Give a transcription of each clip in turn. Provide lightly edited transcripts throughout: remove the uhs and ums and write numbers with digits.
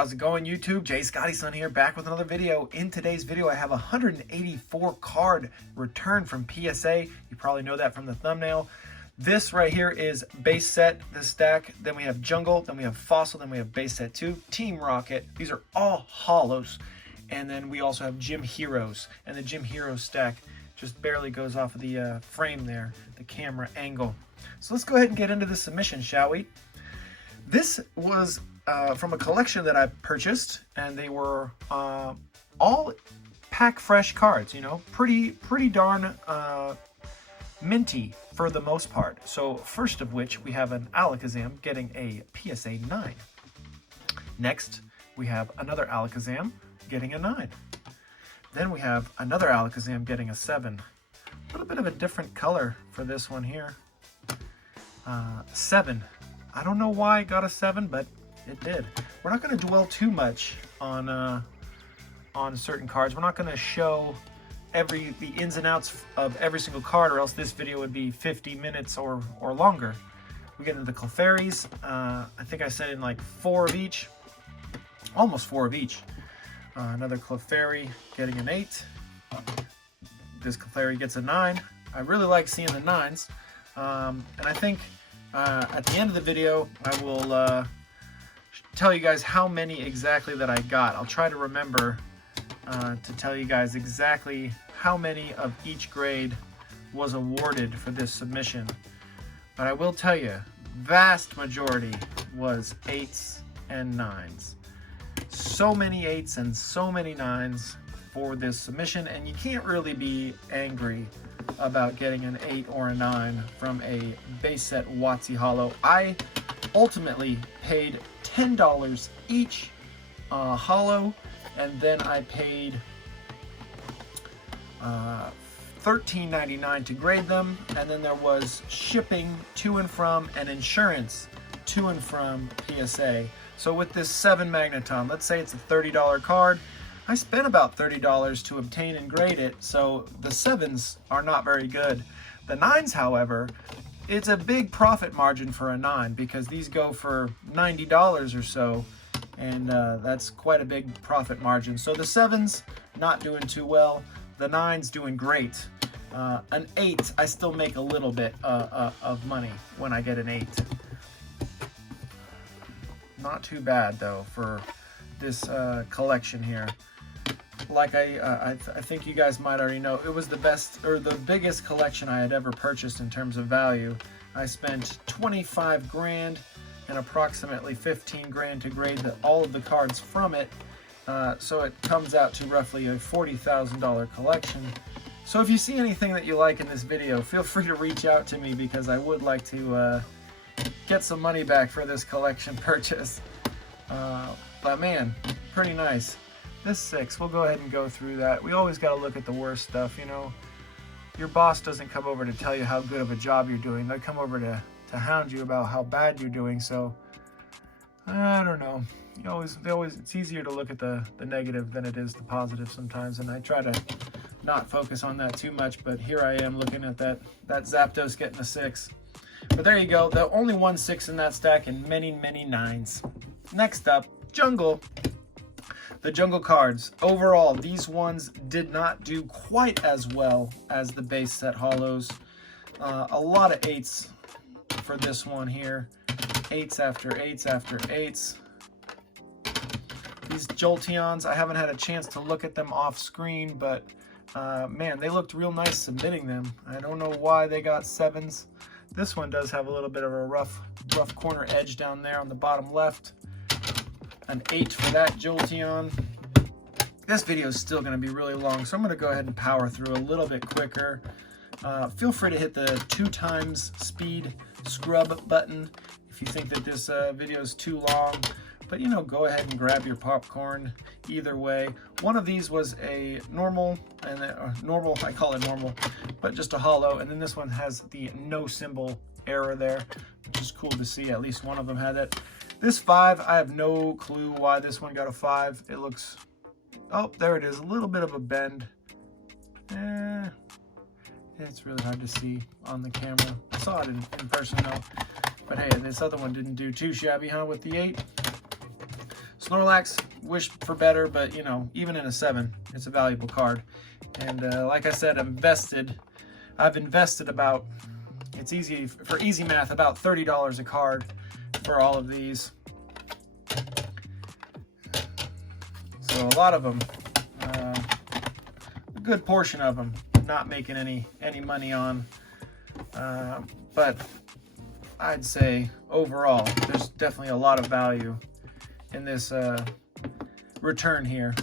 how's it going, YouTube? Jay Scotty Son here, back with another video. In today's video, I have a 184 card return from PSA. You probably know that from the thumbnail. This right here is base set, this stack. Then we have Jungle, then we have Fossil, then we have base set 2, Team Rocket. These are all holos. And then we also have Gym Heroes. And the Gym Heroes stack just barely goes off of the frame there, the camera angle. So let's go ahead and get into the submission, shall we? This was from a collection that I purchased, and they were all pack fresh cards, you know, pretty darn minty for the most part. So first of which we have an Alakazam getting a PSA 9. Next we have another Alakazam getting a 9. Then we have another Alakazam getting a 7. A little bit of a different color for this one here. 7. I don't know why I got a 7, but it did. We're not going to dwell too much on certain cards. We're not going to show the ins and outs of every single card, or else this video would be 50 minutes or longer. We get into the Clefairies. I think I said in like 4 of each, almost 4 of each. Another Clefairy getting an 8. This Clefairy gets a 9. I really like seeing the 9s, and I think at the end of the video I will tell you guys how many exactly that I got. I'll try to remember to tell you guys exactly how many of each grade was awarded for this submission. But I will tell you, vast majority was 8s and 9s. So many 8s and so many 9s for this submission, and you can't really be angry about getting an 8 or a 9 from a base set WoTC holo. I ultimately paid $10 each holo, and then I paid $13.99 to grade them, and then there was shipping to and from and insurance to and from PSA. So with this 7 Magneton, let's say it's a $30 card, I spent about $30 to obtain and grade it, so the 7s are not very good. The 9s, however, it's a big profit margin for a 9 because these go for $90 or so, and that's quite a big profit margin. So the 7s not doing too well, the 9s doing great. An 8, I still make a little bit of money when I get an 8. Not too bad though for this collection here. Like I think you guys might already know, it was the best or the biggest collection I had ever purchased in terms of value. I spent 25 grand and approximately 15 grand to grade all of the cards from it. So it comes out to roughly a $40,000 collection. So if you see anything that you like in this video, feel free to reach out to me because I would like to get some money back for this collection purchase. But man, pretty nice. This 6, we'll go ahead and go through that. We always got to look at the worst stuff, you know. Your boss doesn't come over to tell you how good of a job you're doing. They come over to hound you about how bad you're doing. So I don't know. It's easier to look at the negative than it is the positive sometimes, and I try to not focus on that too much. But here I am looking at that Zapdos getting a 6. But there you go. The only one 6 in that stack and many 9s. Next up, Jungle. The Jungle cards, overall, these ones did not do quite as well as the base set holos. A lot of 8s for this one here. 8s after 8s after 8s. These Jolteons, I haven't had a chance to look at them off screen, but man, they looked real nice submitting them. I don't know why they got 7s. This one does have a little bit of a rough corner edge down there on the bottom left. An 8 for that Jolteon. This video is still going to be really long, so I'm going to go ahead and power through a little bit quicker. Feel free to hit the 2x speed scrub button if you think that this video is too long. But, you know, go ahead and grab your popcorn either way. One of these was a normal, and I call it normal, but just a holo. And then this one has the no symbol error there, which is cool to see. At least one of them had it. This 5, I have no clue why this one got a 5. It looks, oh, there it is, a little bit of a bend. It's really hard to see on the camera. I saw it in person though. But hey, this other one didn't do too shabby, huh, with the 8. Snorlax, wish for better, but you know, even in a 7, it's a valuable card. And like I said, I've invested about, it's easy for easy math, about $30 a card for all of these. So a lot of them, a good portion of them, not making any money on. But I'd say overall, there's definitely a lot of value in this return here.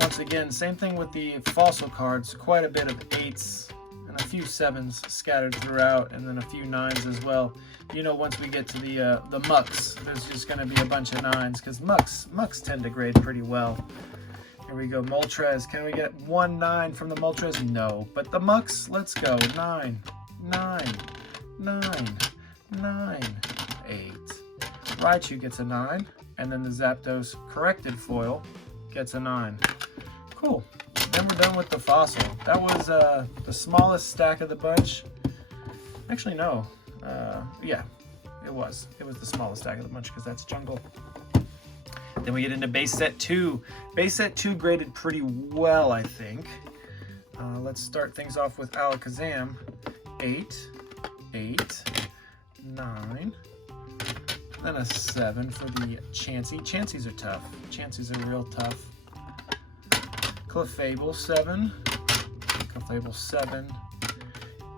Once again, same thing with the fossil cards, quite a bit of 8s and a few 7s scattered throughout, and then a few 9s as well. You know, once we get to the mucks, there's just going to be a bunch of 9s, because mucks tend to grade pretty well. Here we go, Moltres. Can we get 1 9 from the Moltres? No, but the mucks, let's go. 9, 9, 9, 9, 8. Raichu gets a 9, and then the Zapdos corrected foil gets a 9. Cool. Then we're done with the fossil. That was the smallest stack of the bunch. Actually, no. Yeah, it was. It was the smallest stack of the bunch because that's jungle. Then we get into base set 2. Base set 2 graded pretty well, I think. Let's start things off with Alakazam. 8, 8, 9. Then a 7 for the Chansey. Chanseys are tough. Chanseys are real tough. Clefable 7. Clefable 7.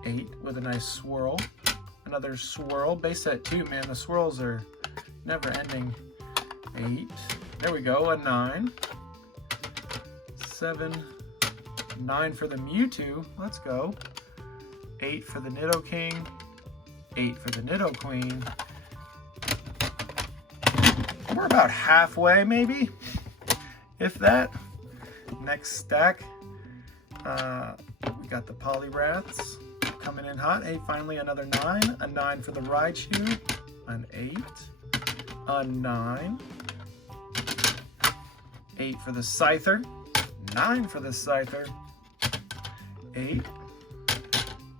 8 with a nice swirl. Another swirl. Base set 2, man. The swirls are never ending. 8. There we go. A 9. 7. 9 for the Mewtwo. Let's go. 8 for the Nidoking. 8 for the Nidoqueen. We're about halfway, maybe, if that. Next stack, we got the Poliwraths coming in hot. Hey, finally another 9. A 9 for the Raichu. An 8. A 9. 8 for the Scyther. 9 for the Scyther. 8.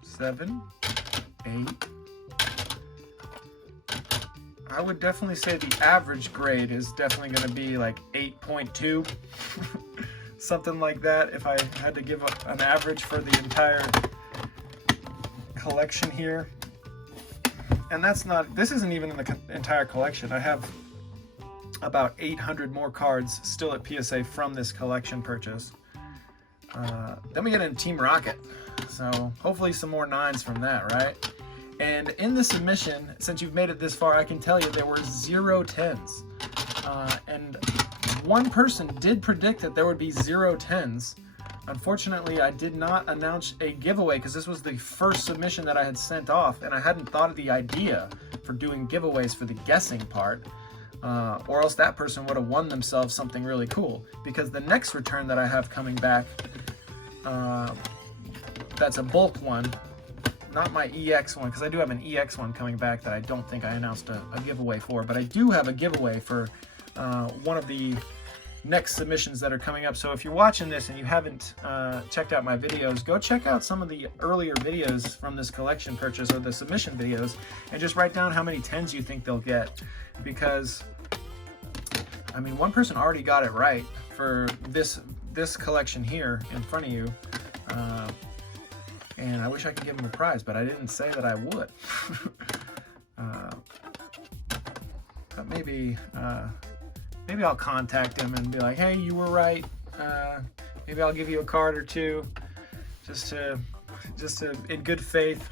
7. 8. I would definitely say the average grade is definitely going to be like 8.2. Something like that, if I had to give an average for the entire collection here. And that's not, this isn't even in the entire collection. I have about 800 more cards still at PSA from this collection purchase. Then we get into Team Rocket. So hopefully some more 9s from that, right? And in the submission, since you've made it this far, I can tell you there were 0 10s. And one person did predict that there would be 0 10s. Unfortunately, I did not announce a giveaway because this was the first submission that I had sent off, and I hadn't thought of the idea for doing giveaways for the guessing part. Or else that person would have won themselves something really cool. Because the next return that I have coming back, that's a bulk one, not my EX one, because I do have an EX one coming back that I don't think I announced a giveaway for, but I do have a giveaway for one of the next submissions that are coming up. So if you're watching this and you haven't checked out my videos, go check out some of the earlier videos from this collection purchase or the submission videos and just write down how many 10s you think they'll get, because I mean, one person already got it right for this collection here in front of you. And I wish I could give him a prize, but I didn't say that I would. But maybe I'll contact him and be like, hey, you were right. Maybe I'll give you a card or two, just to in good faith.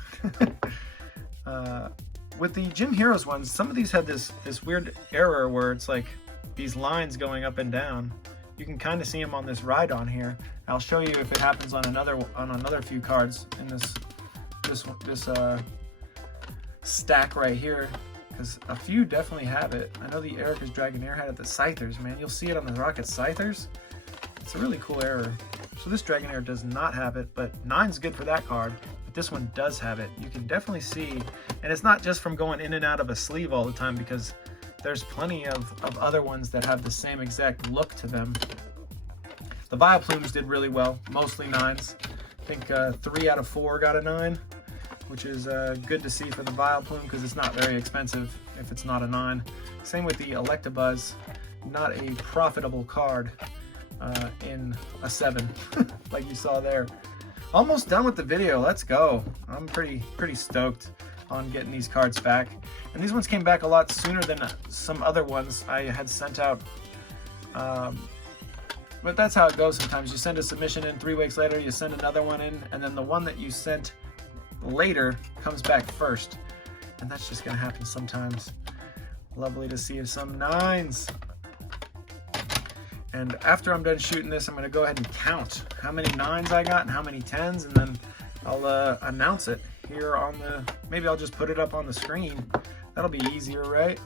With the Gym Heroes ones, some of these had this weird error where it's like these lines going up and down. You can kind of see them on this Rhydon here. I'll show you if it happens on another few cards in this stack right here, because a few definitely have it. I know the Erica's Dragonair had it. The Scythers, man, you'll see it on the Rocket Scythers. It's a really cool error. So this Dragonair does not have it, but 9's good for that card. But this one does have it. You can definitely see, and it's not just from going in and out of a sleeve all the time, because there's plenty of other ones that have the same exact look to them. The Vileplumes did really well, mostly 9s. I think 3 out of 4 got a 9. which is good to see for the Vileplume because it's not very expensive if it's not a 9. Same with the Electabuzz, not a profitable card in a 7, like you saw there. Almost done with the video. Let's go. I'm pretty stoked on getting these cards back. And these ones came back a lot sooner than some other ones I had sent out. But that's how it goes sometimes. You send a submission in, 3 weeks later you send another one in, and then the one that you sent later comes back first. And that's just going to happen sometimes. Lovely to see some 9s. And after I'm done shooting this, I'm going to go ahead and count how many 9s I got and how many 10s, and then I'll announce it here on the, maybe I'll just put it up on the screen. That'll be easier, right?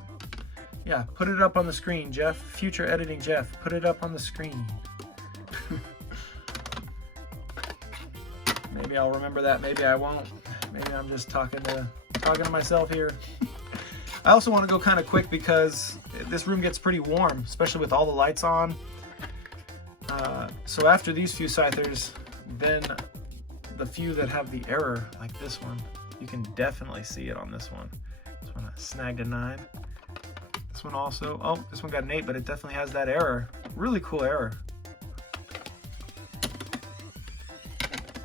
Yeah, put it up on the screen, Jeff. Future editing Jeff, put it up on the screen. Maybe I'll remember that, maybe I won't. Maybe I'm just talking to myself here. I also want to go kind of quick because this room gets pretty warm, especially with all the lights on. So after these few Scythers, then the few that have the error, like this one, you can definitely see it on this one. This one I snagged a 9. This one also, oh, this one got an 8, but it definitely has that error. Really cool error.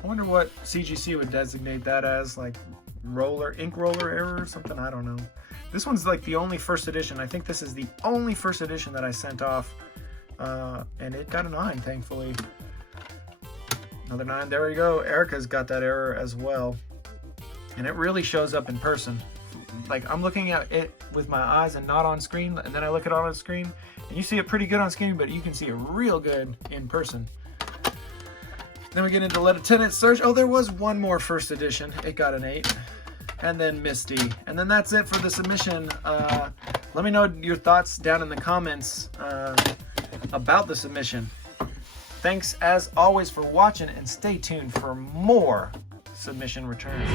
I wonder what CGC would designate that as, like ink roller error or something, I don't know. This one's like the only first edition. I think this is the only first edition that I sent off, and it got a 9, thankfully. Another 9, there we go. Erica's got that error as well. And it really shows up in person. Like, I'm looking at it with my eyes and not on screen, and then I look at it on screen, and you see it pretty good on screen, but you can see it real good in person. Then we get into Lieutenant Surge. Oh, there was one more first edition. It got an 8. And then Misty. And then that's it for the submission. Let me know your thoughts down in the comments about the submission. Thanks as always for watching, and stay tuned for more submission returns.